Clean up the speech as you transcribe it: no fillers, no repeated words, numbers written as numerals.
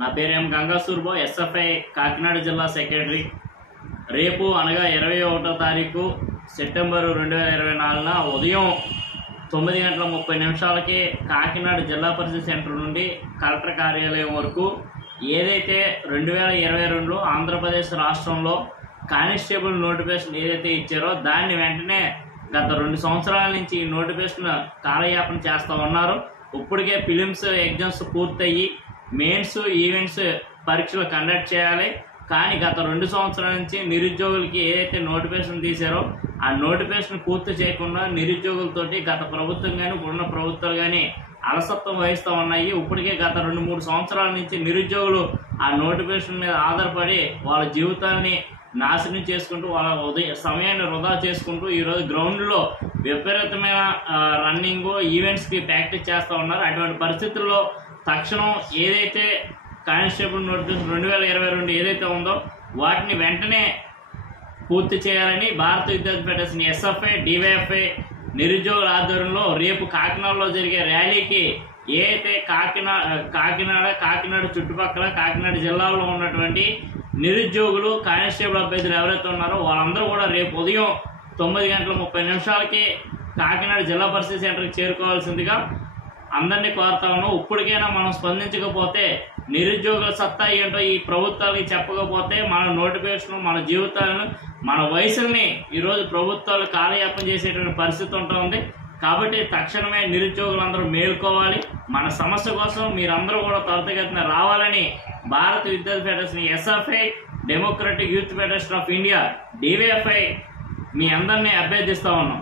నా పేరు ఎం గంగా సూర్బో, ఎస్ఎఫ్ఐ కాకినాడ జిల్లా సెక్రటరీ. రేపు అనగా 21వ తారీఖు సెప్టెంబర్ 2024 ఉదయం 9:30 కాకినాడ జిల్లా పరిషత్ సెంటర్ నుండి కలెక్టర్ కార్యాలయం వరకు ఏదైతే 2022లో ఆంధ్రప్రదేశ్ రాష్ట్రంలో కానిస్టేబుల్ నోటిఫికేషన్ ఏదైతే ఇచ్చారో దాన్ని వెంటనే గత 2 సంవత్సరాల నుంచి ఈ నోటిఫికేషన్ కాలయాపన చేస్తూ ఉన్నారు. ఇప్పటికే ఫిలిమ్స్ ఎగ్జామ్స్ పూర్తయ్యి మెయిన్స్ ఈవెంట్స్ పరీక్షలు కండక్ట్ చేయాలి. కానీ గత 2 సంవత్సరాల నుంచి నిరుద్యోగులకి ఏదైతే నోటిఫికేషన్ తీశారో ఆ నోటిఫికేషన్ పూర్తి చేయకుండా నిరుద్యోగులతోటి గత ప్రభుత్వం కానీ ఇప్పుడున్న ప్రభుత్వాలు కానీ అలసత్వం వహిస్తూ ఉన్నాయి. ఇప్పటికే గత 2-3 సంవత్సరాల నుంచి నిరుద్యోగులు ఆ నోటిఫికేషన్ మీద ఆధారపడి వాళ్ళ జీవితాన్ని నాశనం చేసుకుంటూ వాళ్ళ సమయాన్ని వృధా చేసుకుంటూ ఈరోజు గ్రౌండ్లో విపరీతమైన రన్నింగ్ ఈవెంట్స్కి ప్రాక్టీస్ చేస్తూ ఉన్నారు. అటువంటి పరిస్థితుల్లో తక్షణం ఏదైతే కానిస్టేబుల్ నోటిఫికేషన్ 2022 ఏదైతే ఉందో వాటిని వెంటనే పూర్తి చేయాలని భారత విద్యార్థి ఫెడరేషన్ ఎస్ఎఫ్ఐ డివైఎఫ్ఐ నిరుద్యోగుల ఆధ్వర్యంలో రేపు కాకినాడలో జరిగే ర్యాలీకి ఏదైతే కాకినాడ చుట్టుపక్కల కాకినాడ జిల్లాలో ఉన్నటువంటి నిరుద్యోగులు కానిస్టేబుల్ అభ్యర్థులు ఎవరైతే ఉన్నారో వాళ్ళందరూ కూడా రేపు ఉదయం 9:30 కాకినాడ జిల్లా పరిషత్ సెంటర్కి చేరుకోవాల్సిందిగా అందరినీ కోరుతా ఉన్నాం. ఇప్పటికైనా మనం స్పందించకపోతే నిరుద్యోగుల సత్తా ఏంటో ఈ ప్రభుత్వాలకి చెప్పకపోతే మన నోటిఫికేషన్ మన జీవితాలను మన వయసుల్ని ఈరోజు ప్రభుత్వాలు కాలయాపన చేసేటువంటి పరిస్థితి ఉంటుంది. కాబట్టి తక్షణమే నిరుద్యోగులందరూ మేల్కోవాలి. మన సమస్య కోసం మీరందరూ కూడా త్వరితగతిన రావాలని భారత విద్యార్థి federation SFI democratic youth federation of India DYFI మీ అందరినీ అభ్యర్థిస్తా ఉన్నాం.